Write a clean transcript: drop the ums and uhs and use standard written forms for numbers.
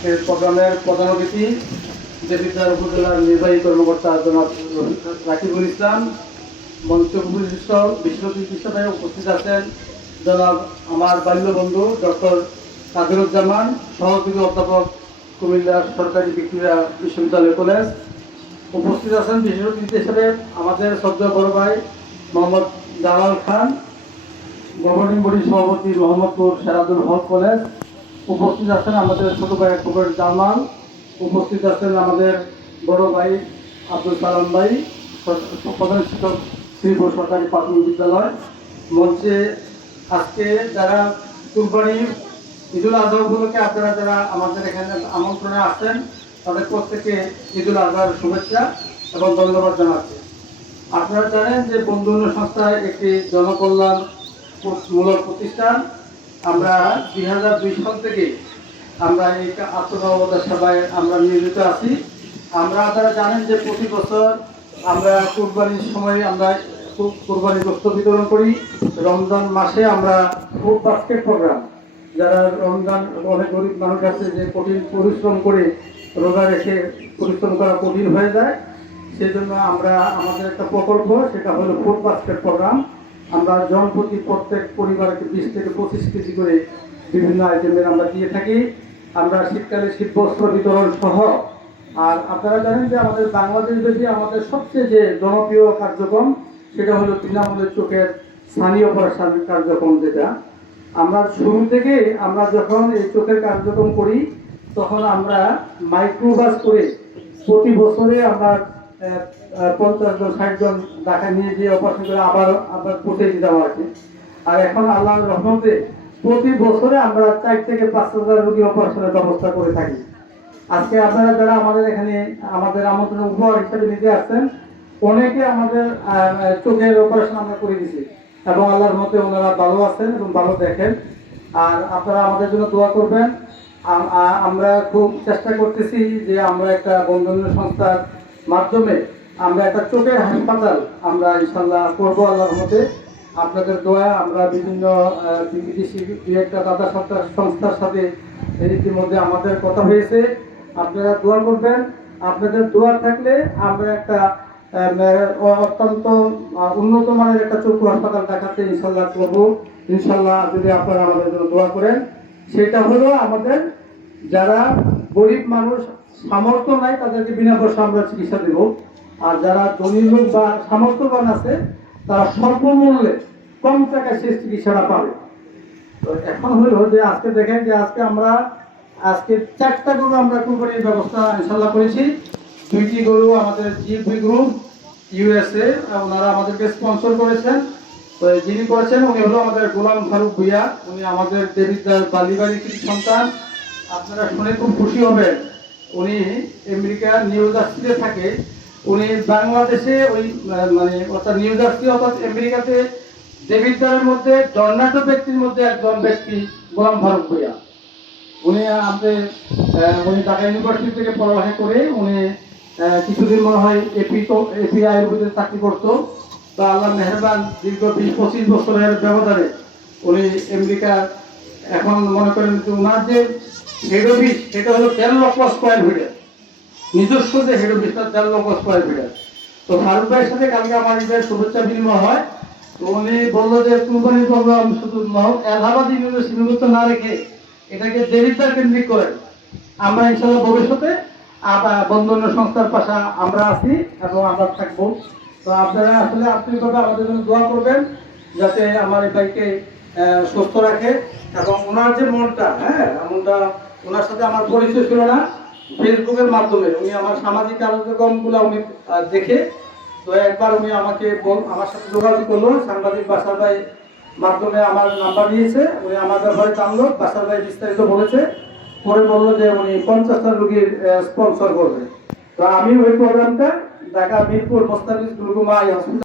আজকের প্রোগ্রামের প্রধান অতিথি দেবিদ্বার উপজেলার নির্বাহী কর্মকর্তা জনাব রাকিবুল ইসলাম, মঞ্চ বিশিষ্ট অতিথি হিসেবে উপস্থিত আছেন জনাব আমার বাল্যবন্ধু ডক্টর কাদিরুজ্জামান, সহযোগী অধ্যাপক, কুমিল্লা সরকারি ভিক্টোরিয়া বিশ্ববিদ্যালয় কলেজ। উপস্থিত আছেন বিশেষ অতিথি হিসেবে আমাদের শ্রদ্ধেয় বড় ভাই মোহাম্মদ জালাল খান, গভর্নিং বডির সভাপতি মোহাম্মদপুর সেরাদুল হক কলেজ। উপস্থিত আছেন আমাদের ছোট ভাই খবর জামাল। উপস্থিত আছেন আমাদের বড় ভাই আব্দুল সালাম ভাই, প্রধান শিক্ষক শ্রীপুর সরকারি প্রাথমিক বিদ্যালয়। মঞ্চে আজকে যারা কুরবানি ঈদুল আজহা উপলক্ষে আপনারা যারা আমাদের এখানে আমন্ত্রণে আসছেন তাদের প্রত্যেকে ঈদুল আজহার শুভেচ্ছা এবং ধন্যবাদ জানাচ্ছি। আপনারা জানেন যে বন্ধু উন্নয়ন সংস্থা একটি জনকল্যাণমূলক প্রতিষ্ঠান। আমরা 2002 সাল থেকে আমরা এই আত্মসহায়তা সেবায় আমরা নিয়োজিত আছি। আপনারা জানেন যে প্রতি বছর আমরা কুরবানির সময় আমরা কুরবানি গোশত বিতরণ করি। রমজান মাসে আমরা ফুড বাস্কেট প্রোগ্রাম, যারা রমজান অনেক গরিব মানুষ আছে যে কঠিন পরিশ্রম করে রোজা রেখে পরিশ্রম করা কঠিন হয়ে যায়, সেই জন্য আমরা আমাদের একটা প্রকল্প, সেটা হলো ফুড বাস্কেট প্রোগ্রাম। আমরা জনপ্রতি প্রত্যেক পরিবারকে 20 থেকে 25 কেজি করে বিভিন্ন আইটেমের আমরা দিয়ে থাকি। আমরা শীতকালে শীতবস্ত্র বিতরণ সহ। আর আপনারা জানেন যে আমাদের বাংলাদেশ ব্যাপী আমাদের সবচেয়ে যে জনপ্রিয় কার্যক্রম সেটা হলো বিনামূল্যে চোখের স্থানীয় অপারেশন কার্যক্রম। যেটা আমরা শুরু থেকে আমরা যখন এই চোখের কার্যক্রম করি তখন আমরা মাইক্রোবাস করে প্রতি বছরে আমরা 50 জন 60 জন ঢাকা নিয়ে গিয়ে অপারেশন করে আবার পৌঁছে দিতাম আর কি। আর এখন আল্লাহর রহমতে প্রতি বছরে আমরা 4 থেকে 5,000 রোগী অপারেশনের ব্যবস্থা করে থাকি। আজকে আপনারা যারা আমাদের এখানে আমাদের আমন্ত্রণ উপহার হিসেবে নিতে আসছেন, অনেকে আমাদের চোখের অপারেশন আমরা করে দিছি এবং আল্লাহর মতে ওনারা ভালো আছেন এবং ভালো দেখেন। আর আপনারা আমাদের জন্য দোয়া করবেন। আমরা খুব চেষ্টা করতেছি যে আমরা একটা বন্ধন সংস্থার মাধ্যমে আমরা একটা চোখের হাসপাতাল আমরা ইনশাল্লাহ করবো আল্লাহর মতে। আপনাদের দোয়া আমরা বিভিন্ন বিদেশি একটা দাদা সংস্থার সাথে ইতিমধ্যে আমাদের কথা হয়েছে। আপনারা দোয়া করবেন। আপনাদের দোয়া থাকলে আমরা একটা অত্যন্ত উন্নত মানের একটা চক্ষু হাসপাতাল দেখাতে ইনশাল্লাহ করবো। ইনশাল্লাহ যদি আপনারা আমাদের জন্য দোয়া করেন। সেটা হলো আমাদের যারা গরিব মানুষ, সামর্থ্য নাই, তাদেরকে বিনা পয়সা আমরা চিকিৎসা দেব। আর যারা ধনী লোক বা সামর্থ্যবান আছে তারা স্বল্পমূল্যে কম টাকায় সেই চিকিৎসাটা পাবে। তো এখন হলো যে আজকে দেখেন যে আজকে 4টা গরু আমরা কুরবানির ব্যবস্থা ইনশাল্লাহ করেছি। 2টি গরু আমাদের জিপি গ্রুপ USA ওনারা আমাদেরকে স্পন্সর করেছেন। তো যিনি করেছেন উনি হলো আমাদের গোলাম ফারুক ভুইয়া। উনি আমাদের দেবিদ্বার বালিবাড়ির সন্তান। আপনারা শুনে খুব খুশি হবেন, উনি আমেরিকার নিউ জার্সিতে থাকে। উনি বাংলাদেশে ওই মানে অর্থাৎ নিউ জার্সি অর্থাৎ আমেরিকাতে দেবিদ্বারের মধ্যে জন্নাট ব্যক্তির মধ্যে একজন ব্যক্তি গোলাম ফারুক ভুইয়া। উনি ঢাকা ইউনিভার্সিটি থেকে পড়ালেখা করে উনি কিছুদিন মনে হয় এপি আয়ুর্বেদের চাকরি করতো। তো আল্লাহ মেহরবান দীর্ঘ 20-25 বছরের ব্যবধানে উনি আমেরিকা এখন মনে করেন যে ওনার যে হেড অফিস সেটা হলো 13 লক্ষ স্কোয়ার ফিটের নিজস্ব যে হেড অফিসটা 13 লক্ষ স্কোয়ার ফিটের। তো ফারুক ভাইয়ের সাথে কালকে আমার ঈদের শুভেচ্ছা বিনিময় হয়। তো উনি বললো যে কুরবানির প্রোগ্রাম শুধু এলাহাবাদ ইউনিভার্সিটি না রেখে এটাকে দেবিদ্বার কেন্দ্রিক করেন। আমরা ইনশাল্লাহ ভবিষ্যতে বন্ধন সংস্থার পাশে আমরা আছি এবং আমরা থাকবো। তো আপনারা আসলে আন্তরিকভাবে আমাদের জন্য দোয়া করবেন যাতে আমার এই ভাইকে সুস্থ রাখে। এবং ওনার যে মনটা, এমনটা ওনার সাথে আমার পরিচয় ছিল না, ফেসবুকের মাধ্যমে উনি আমার সামাজিক কার্যক্রমগুলো উনি দেখে তো একবার উনি আমার সাথে যোগাযোগ করলো। সাংবাদিক বাসার ভাই মাধ্যমে আমার নাম্বার নিয়েছে, উনি আমার ব্যাপারে জানলো। বাসার ভাই বিস্তারিত বলেছে, পরে বললো যে উনি 50টা রোগীর স্পন্সর করবে। তো আমি ওই প্রোগ্রামটা ঢাকা মিরপুর মোস্তাফিজ গ্লুকোমা হসপিটাল